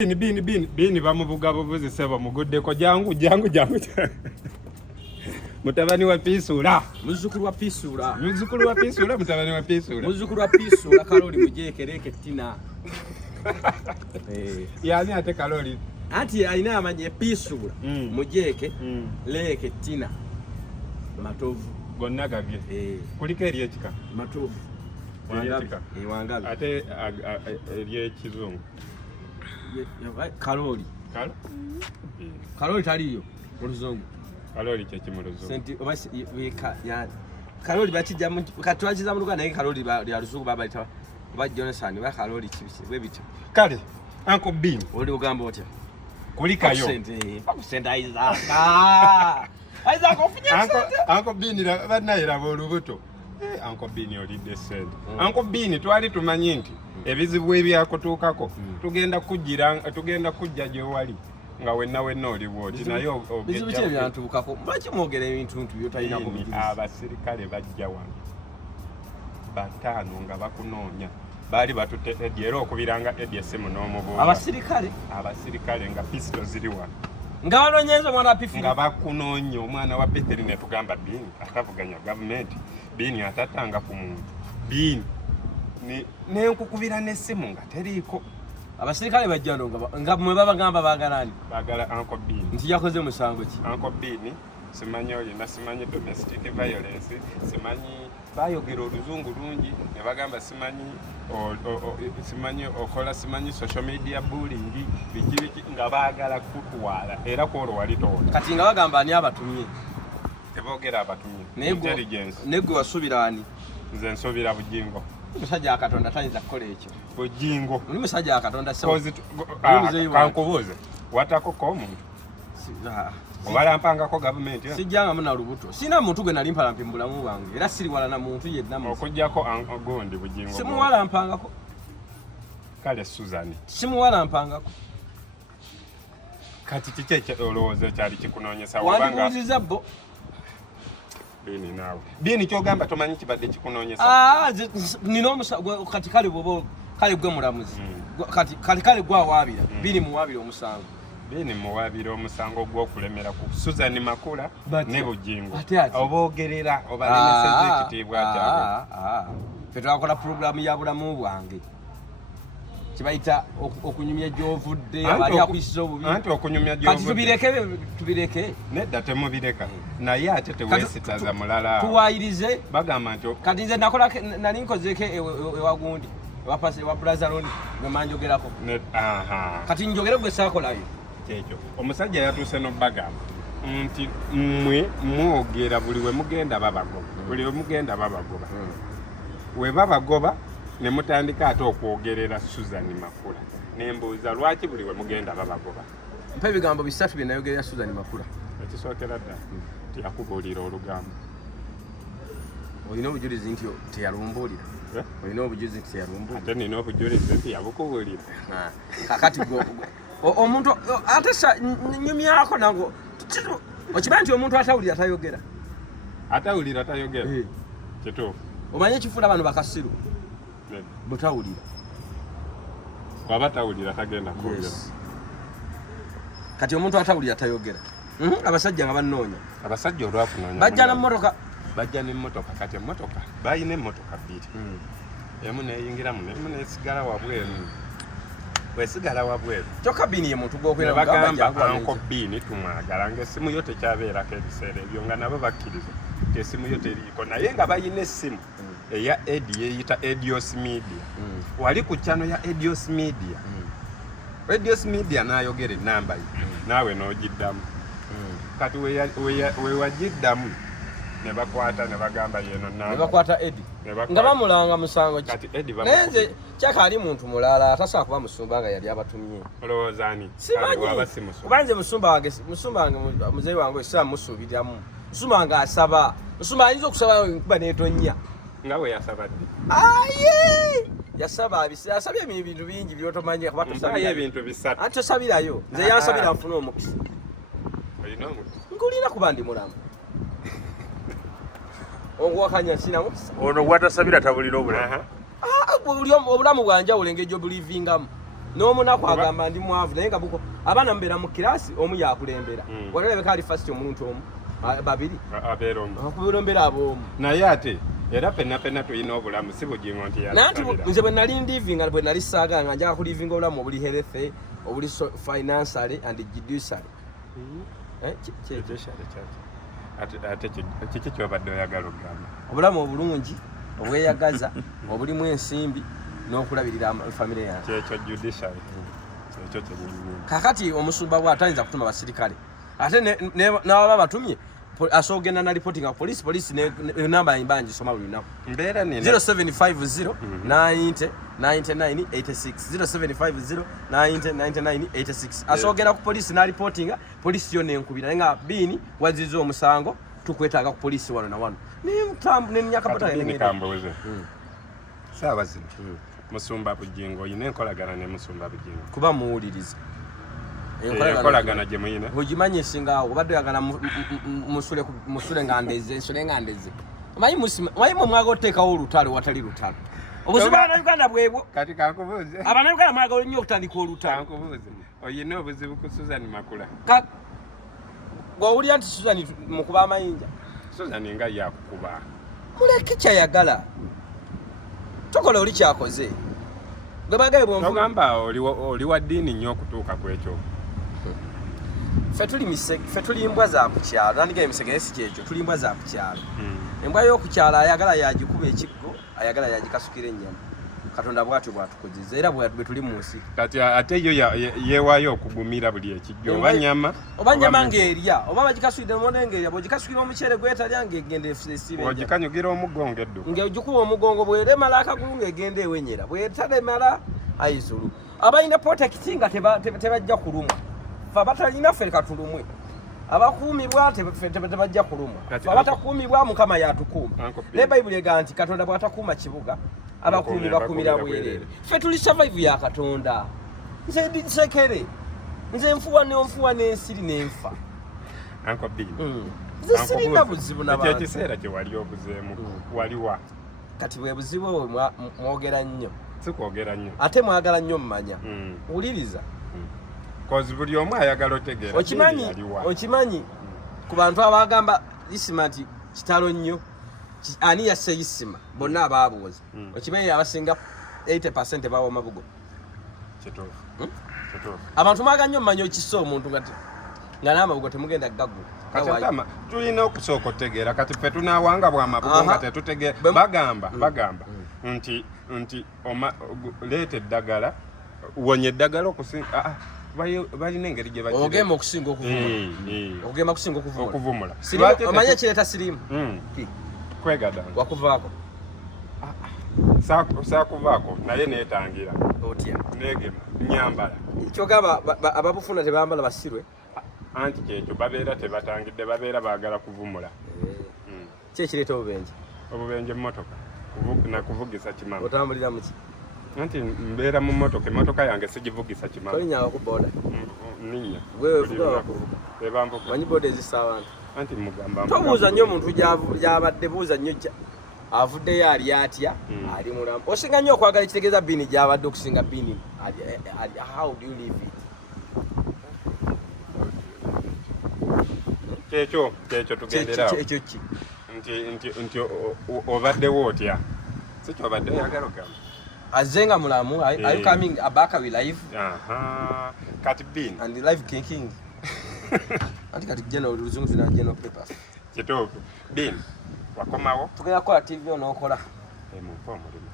Bini bamuvuga buvuzi seba muguddeko jangu mutabani wa Pisula muzukulu wa Pisula mutabani wa Pisula muzukulu wa Pisula Kaloli mujeke leke tina yani ate Kaloli ati aina amanye Pisula mujeke leke tina matovu gonna gabye kuliko eri ekika matovu wangabi ate eri ekizungu Kaloli taliyo muluzungu Kaloli kyeki muluzungu senti obasi ya Kaloli bakijja katwajiza mu Luganda Kaloli ya luzungu babayita ba Jonathan ba Kaloli kibisi bwebityo kale anko bin oli ugamba otya kulikayo sente aiza kofunya anko bin banayira bolubuto anko bin olidde sente anko bin twali tumanyi nti ebizibu ebyakutuukako tugenda kujja gye wali nga wenna oli bwoti naye bizibu kye byantuukako lwaki mwogera ebintu byotalina ku bizibu abasirikale bajja wano bataano nga bakunoonya baali batutte Eddie era okubiranga Eddie essimu n'omubuuza abasirikale nga pisto ziri wano nga banoonyeza omwana wa Pifiri nga bakunoonya omwana wa Pifiri ne tugamba Bini atavuganya gavumenti Bini atatanga ku muntu Bini nenkukubira n'essimu nga teriiko abasirikale bajjano nga mwe babagamba bagalani bagala anko Bini nti yakoze musango ki anko Bini simanyi olina simanyi domestic violence simanyi bayogera oluzungu lungi ne bagamba simanyi okola simanyi social media bullying biki nga baagala kutwala era kwolwo wali toona kati nga bagamba ani abatumye teboogera abatumye intelligence negwe wasubira ani nze nsubira Bujingo musajja akatonda tayinza kukola ekyo Bujingo oli musajja akatonda kankubuuze watako omuntu obalampangako gavumenti sijjanga muna lubuto sina muntu gwe nali mpalampi mu bulamu bwange era siri wala na muntu yenna okujjako gondi Bujingo simuwalampangako kale Suzani simuwalampangako kati kiki olowooza kyali kikunoonyesa wandibuuziza bo Bini naawe Bini kyogamba tomanyi kibadde kikunoonyesa nina kati kale bobo kale gwe mulamuzi kale gwawaabira Bini muwaabira omusango Bini muwaabira omusango gw'okulemera ku Suzani Makula ne Bujingo oboogerera obalemeseza ekitiibwa kyabwe ffe twakola puroguramu ya bulamu bwange kibayita okunyumya gy'ovudde abali akuyisiza obubi anti okunyumya gy'ovudde kati tubireke nedda temubireka naye ate teweesitaza mulala tuwaayirize bagamba nti kati nze nali nkozeeko ewagundi ewa Brazaloni ngemanjogerako kati njogere gwe saakolayo ekyo omusajja yatuuse n'obagamba nti mmwe mwogera buli we mugenda babagoba we babagoba ne mutandika ate okwogerera Suzani Makula nembuuza lwaki buli we mugenda babagoba mpa ebigambo bisatu bye nayogerera Suzani Makula ekisookera ddala tiyakubuulira olugambo olina obujulizi nti teyalumbuulira olina obujulizi nti teyalumbuulira ate nina obujulizi nti yabukubuulira kakati omuntu ate nyumyako nango okimanyi nti omuntu atawulira tayogera kituufu omanye ekifuna bano bakasiru butawulira waba tawulira tagenda kwogera kati omuntu atawulira tayogera abasajja nga banoonya abasajja olwafunoonya bajja n'emmotoka kati emmotoka bayina emmotoka bbiri emu neyingiramu nemu nesigala wabweru kyokka Bini ye muntu bagamba anko Bini tumwagala ng'essimu yo tekyabeerako ebiseera ebyo nga nabo bakkiriza ng'essimu yo teriiko naye nga bayina essimu eya Eddie yeyita Edios Media wali ku chano ya Edios Media Edios Media n'ayogera enamba ye naawe n'ogiddamu kati we wagiddamu ne bakwata ne bagamba yeno namba ne bakwata Eddie nga bamulanga musango kati Eddie naye nze kyaka muntu mulala atasobola kuba musumba nga yali abatumye olowooza ani kubanje musumba wange muzeyi wange essa musuubiramu musumba wange asaba musumba ayinza okusaba kuba neetonya nga we yasaba ddi yasabye ebintu bingi byotomanye kuba tosabye ebintu bisatu anti tosabirayo nze yansabira nfuna omukisa olina omukisa nkulina kuba ndi mulamu ogwakanya sina mukisa ono gwatasabira tabulira obulamu obulamu bwanjawulo engeri gy'obulivingamu n'omunaku agamba ndi mwavu naye nga buko abaana mubeera mu kirasi omu yakulembera walebeka ali first omuntu omu babiri abeera omu okubeera ab'omu naye ate era penna tulina obulamu si bugingo nti nanti nze bwe nali ndivinga bwe nali saagala nga njaga kulivinga obulamu obuli health obuli financially and judiciary ate kiki kyobadde oyagala okugamba obulamu obulungi obweyagaza obulimu ensimbi n'okulabirira famire yange kyekyo judiciary ekyo kyenyini kakati omusumba bw'atayinza kutuma basirikale ate n'ababa batumye asobola ogenda na reporting nga police namba yimbanji soma buli lunaku mbeera nina 0750 90 99 86 0750 90 99 86 asobola ogenda ku police na reporting police yo nenkubira nga bini waziza omusango tukwetaaga ku police wano na wano nemyaka nikambuuze saawa zino musumba bugingo oyina enkolagana ne musumba bugingo kuba muwuliriza enkolagana gye muyina ogimanyi esingawo obadde oyagala musule ngandeze ensule ngandeze manyi mwe mwaga oteekawo olutalo watali lutalo obuzibu abanayuganda bwebwo kati kankubuuze abanayuganda mwagala nnyo okutandika olutalo kankubuuze oyina obuzibu ku Susan Makula gw'owulira nti Susan mukuba amayinja Susan nga yakukuba muleke kyayagala tokola oli kyakoze gwe bagaye bwogamba oli wa ddiini nnyo okutuuka ku ekyo ffe tuli mbwa za ku kyalo nandiga emisege si kyekyo tuli mbwa za ku kyalo embwa y'okukyalo ayagala yagikuba ekiggo ayagala yagikasukira ennyama katonda bwatyo bwatukuziza era bwe tuli mu nsi kati ate yo yeewaayo okugumira buli ekijjo oba nnyama ng'erya oba bagikasukidde mumonde ng'erya bw'ogikasukira omuceere gwetalya ng'egenda esibe ogikanyugira omugongo eddu ng'ogikuba omugongo bw'eremala akagulu ng'egenda ewenyera bw'etalemala ayizulu abalina protekiti nga tebajja kulumwa fe abatalina ffe katulumwe abakuumibwa tebajja kulumwa fe abatakuumibwa mukama yatukuuma naye bayibuli ega nti katonda bw'atakuuma kibuga abakuumi bakumira bwereere ffe tuli survive ya katonda nze ndi nsekere nze nfuwa n'ensiri n'enfa nze sirina buzibu n'abantu ekiseera kye wali obuzeemu waliwa kati bwe buzibu obwo mwogera nnyo sikwogera nnyo ate mwagala nnyo mmanya wuliriza kozi buli omu ayagala otegeera okimanyi ku bantu abagamba isima nti kitalo nnyo ani yasse isima bonna abaabuuza okimanyi abasinga 80% bawa mabugo kituufu abantu mwaga nnyo mmanya okissa omuntu nga n'amabugo temugenda gaggula katama tulina okusooka otegeera kati ffe tunaawanga bwamabugo nga tetutegeera bagamba nti leeta eddagala wonya eddagala okusinga balina engeri gye ogema okusinga okuvumula omanye ekireeta siriimu kwegadanga wakuvaako saakuvaako naye neetangira otya neegema nyambala kyogamba ababufuna tebambala basirwe anti kyekyo babeera tebatangidde babeera baagala kuvumula ki ekireeta obubenje mmotoka nakuvugisa kimama otambulira muki anti mbeera mu mmotoka emmotoka yange sigivugisa kimama tolinyaga ku booda ninya manyi booda ezisa abantu anti mugamba tobuuza nnyo omuntu gyabadde buuza nnyo avuddeyo ali atya ali mulamu osinga nnyo okwagala ekitegeeza bini gyabadde okusinga bini how do you live it kyekyo tugenderawo ekyo ki nti obaddewo otya si kyobadde oyagala ogamba azze nga mulamu are you coming back with life kati bini and life king anti kati general oluzungu zina general papers kituufu bini wakomawo tugenda kukola tv onookola emuva omulimu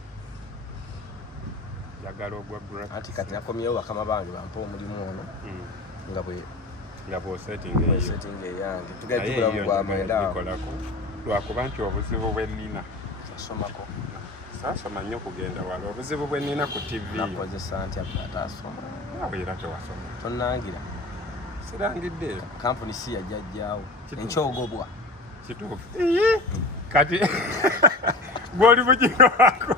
yagala ogwa anti kati nakomyewo bakama bange bampa omulimu ono nga bw'osetinga eyange tugenda tukula mu gwamwendaawo lwakuba nti obuzibu bwe nnina asomako saasoma nnyo kugenda wala obuzibu bwe nnina ku tv nakozesa ntya ataasoma nawe era tewasoma tonnangira sirangidde kampuni si yajjajjaawo enkyogobwa kituufu kati gw'oli mugino wako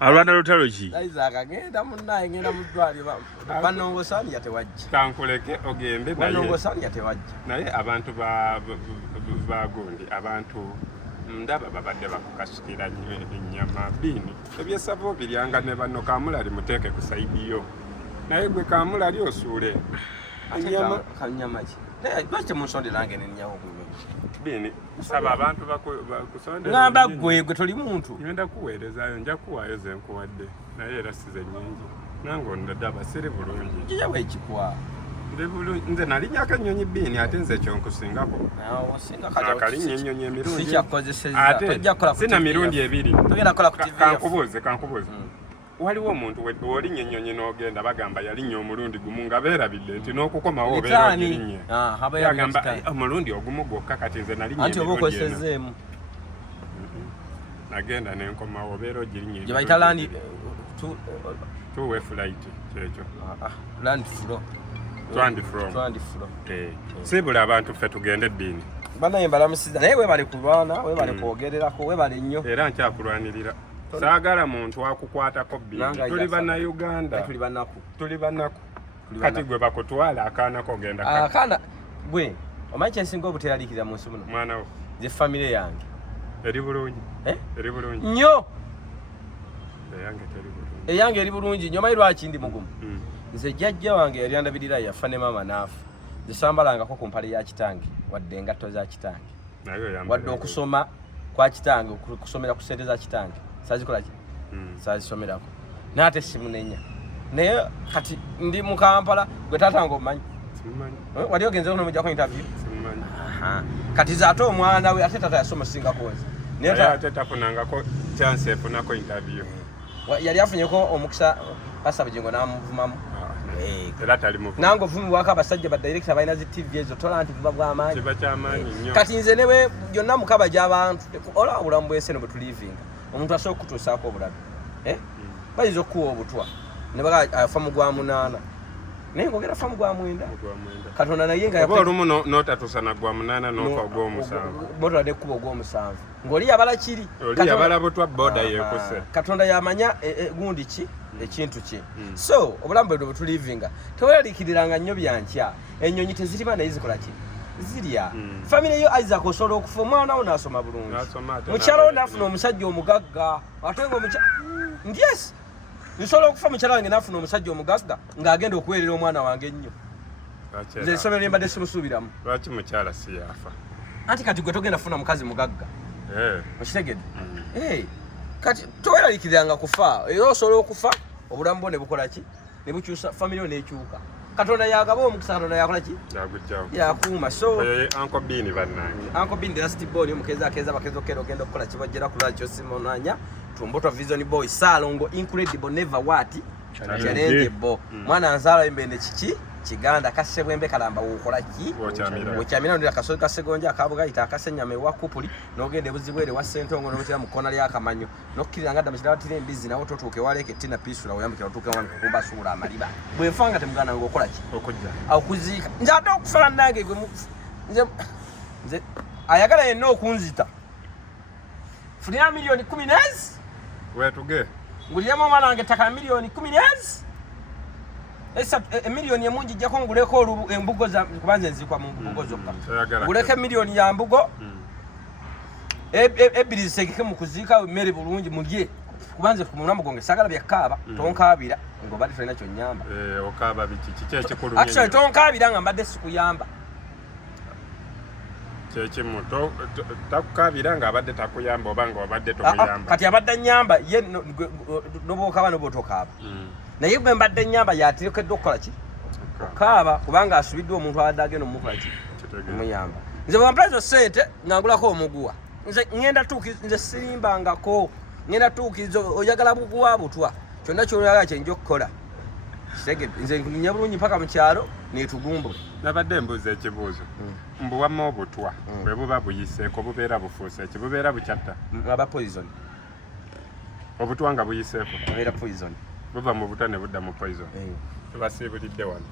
alwana lutalo ki Isaac agenda munnaye ngenda mu ddwaliro banongosaani yatewajja kankuleke ogende banongosaani yatewajja naye abantu bagundi abantu ndaba babadde bakukasukira ennyama biini ebyesava obiryanga ne banno Kamulali muteeke ku saidi yo naye gwe Kamulali osuule ennyama kanyama ki lwaki munsonderange nenyawo biini saba abantu bakusondera ngamba gwe toli muntu ngenda kuweerezaayo nja kuwaayo ze nkuwadde naye era size nnyingi nange ondaba siri bulungi kijawe ekikuwa nze nalinyako ennyonyi biini ate nze kyonkusingako akalinnya ennyonyi emirungi ate sina mirundi ebiri kankubuuze waliwo omuntu wolinya ennyonyi n'ogenda bagamba yalinnya omulundi gumu nga beerabidde nti n'okukomawo obeera ogirinnye yagamba omulundi ogumu gwokka kati nze nalinnya emirundi nagenda nenkomawo obeera ogirinnye gyebayita landi tuwe flight kyekyo land flow sibula abantu ffe tugende eddiini banaye mbalamusiza naye webale kulwana webale kwogererako webale nnyo era nkyakulwanirira saagala muntu akukwatako biini tuli bannayuganda tuli banaku kati gwe bakutwala akaana kogenda akaana gwe omanyi kyensinga obuteraliikirira mu nsi muno mwana wo ze famire yange eri bulungi nnyo eyange eri bulungi nnyo omanyi lwaki ndi mugumu nze jjajja wange yali andabirira yafa ne maama naafa zisambalangako ku mpale ya kitange wadde engatto za kitange wadde okusoma kwa kitange okusomera ku ssente za kitange saazikola ki saazisomerako naate simunenya naye kati ndi mu Kampala gwe taatanga omumanyi wali ogenzeeko nomujjako interview kati ze ate omwana we ate tata yasoma singako nze naye ate tafunangako chance efunako interview yali afunyeko omukisa Pasabugingo n'amuvumamu era tali muvumu nange ovumibwako abasajja badirector balina zi TV ezo tola nti vuba bw'amaanyi kiba kyamaanyi nnyo kati nze newe byonna mukaba gy'abantu olaba obulamu bw'ensi eno bwe tulivinga omuntu asobola okutuusaako obulabe bayinza okukuwa obutwa ne baga afa mu gwa 8 naye ng'ogera fa mu gwa 9 Katonda naye nga oba olumu n'otatuusa na gwa 8 n'ofa ogw'omusanvu botwadde ekkuba ogw'omusanvu ng'oli yabala kiri oli yabala butwa boda yeekuse Katonda yamanya gundi ki ekintu kye so obulamu bwe butulivinga teweraliikiriranga nnyo byankya ennyonyi tezirima naye zikola ki zirya famire yo Isaac osobola okufa omwana wo n'asoma bulungi mukyala wo n'afuna omusajja omugagga ate nga yes nsobola okufa mukyala wange n'afuna omusajja omugagga ng'agenda okuweerera omwana wange ennyo nze essomero lye mbadde simusuubiramu lwaki mukyala si yafa anti kati gwe togenda kufuna mukazi mugagga okitegedde kati toweraliikiriranga kufa era osobola okufa obulamu bwo ne bukola ki ne bukyusa famire yo n'ekyuka Katonda yagaba omukisa Katonda yakola ki yakuuma so Uncle Bean bannange Uncle Bean last born omukeza bakezo kero ogenda okukola kibajjera ku lwakyo simonanya tumbotwa Vision Boy Salongo incredible never what challengeable mwana nzala imbende kiki kiganda kasebwembe kalamba ukola ki wokyamira ndira kasozi kasegonja akabuga ita akasenyame wa kupuli nogende buzibwere wa sentongo nobutira mu kona lya kamanyo nokkiranga damishira batire embizi nawo totuke waleke tina pisula oyambikira tuke wantu kumba sura amaliba bwefanga temugana ngokola ki okujja au kuzika njado okufala nange gwe nze ayagala yenno okunzita funia milioni 10 nezi wetuge nguliyamo mwana wange taka milioni 10 nezi esa milioni emungi jako nguleko embugo za kubanze nzikwa mu mbugo zokka nguleke milioni ya mbugo ebiri sekeke mu kuzika mere bulungi mulye kubanze kumuna mugonge sagala byakaba tonkabira ngo bali fena kyo nyamba okaba biki kiche kikulu actually tonkabira nga mbadde sikuyamba cheche muto takukabira nga abadde takuyamba obanga obadde tomuyamba kati abadde nyamba ye nobokaba nobotokaba naye gwe mbadde nyamba yatirekedde okukola ki kaaba kubanga asubiddwa omuntu abadde agenda omukola ki muyamba nze bwampezo sente ngangulako omuguwa nze ngenda tuukiza nze sirimbangako ngenda tuukiza oyagala buguwa butwa kyonna kyonagala kyenja okukola kitegedde nze nkunya bulungi mpaka mu kyalo netugumbule nabadde mbuuza ekibuuzo mbuwamu obutwa bwe buba buyiseeko bubeera bufuuse ki bubeera bukyatta aba poison obutwa nga buyiseeko bubeera poison buva mu butwa ne budda mu poison tubasiibulidde wano